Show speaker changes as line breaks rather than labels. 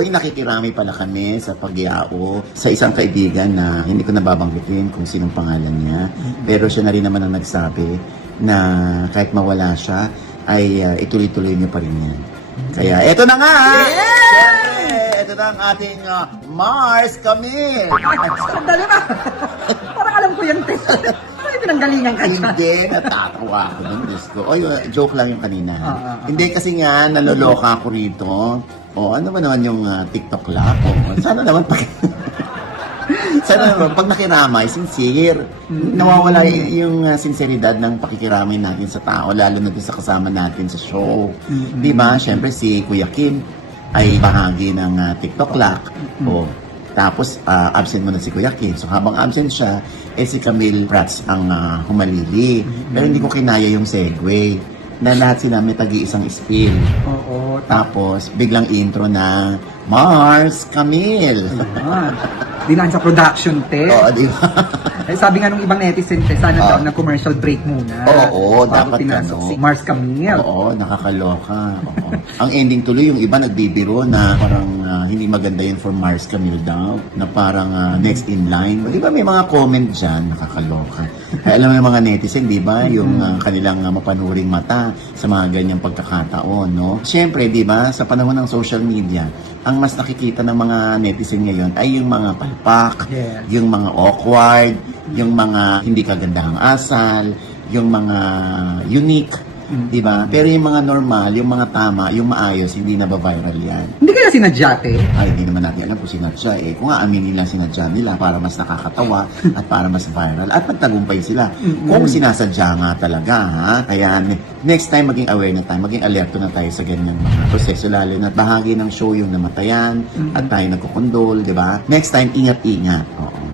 Uy, nakikirami pala kami sa pagyao sa isang kaibigan na hindi ko nababanggitin kung sinong pangalan niya. Pero siya na rin naman ang nagsabi na kahit mawala siya, ay uh, ituloy-tuloy niyo pa rin yan. Kaya eto na nga! Siyempre, eto na ang ating uh, Mars Camille!
Sandali ba? Parang alam ko yung test. Parang pinanggalingan ka dyan.
Hindi, natatawa ako ng. Oy, uh, joke lang yung kanina.
Ah, ah, ah.
Hindi kasi nga, naloloka ako rito. O, ano ba naman yung uh, TikTok la ko? Sana naman pag... Sana naman, pag nakiramay, sincere.
Mm.
Nawawala y- yung uh, sinseridad ng pakikiramay natin sa tao, lalo na dun sa kasama natin sa show.
Mm-mm.
Di ba? Siyempre, si Kuya Kim ay bahagi ng uh, TikTok lock. O, tapos, ah, absent mo na si Kuya Kim. So, habang absent siya, eh si Camille Prats ang ah, humalili. Pero hindi ko kinaya yung segue na lahat sila may tagi-isang spill.
Oo.
Tapos, biglang intro na Mars Camille.
Ayan. Dinaan sa production test.
Oo, di ba?
Eh, sabi nga nung ibang netizen, sana
Ah.
daw na commercial break muna.
Oo,
bago
dapat
pinasok
ano.
si Mars Camille.
Oo, nakakaloka. Oo. Ang ending tuloy, yung iba nagbibiro na parang ah, hindi maganda yun for Mars Camille daw. Na parang ah, next in line. Di ba may mga comment dyan, nakakaloka. Kaya alam mo yung mga netizen, di ba? Yung ah, kanilang ah, mapanuring mata sa mga ganyang pagkakataon, no? Siyempre, di ba, sa panahon ng social media, ang mas nakikita ng mga netizen ngayon ay yung mga palpak,
Yes.
yung mga awkward, yung mga hindi kagandahang asal, yung mga unique,
Mm.
di ba? Pero yung mga normal, yung mga tama, yung maayos, hindi na viral yan.
Hindi kaya sinadya, te?
Ay, hindi naman natin alam kung sinadya eh. Kung aaminin lang sinadya nila para mas nakakatawa at para mas viral at magtagumpay sila.
Mm-mm.
Kung sinasadya nga talaga, ha? Kaya ne- next time maging aware na tayo, maging alerto na tayo sa ganyan mga proseso lalo na bahagi ng show yung namatayan
Mm-mm.
at tayo nagkukondol, di ba? Next time, ingat-ingat. Oo.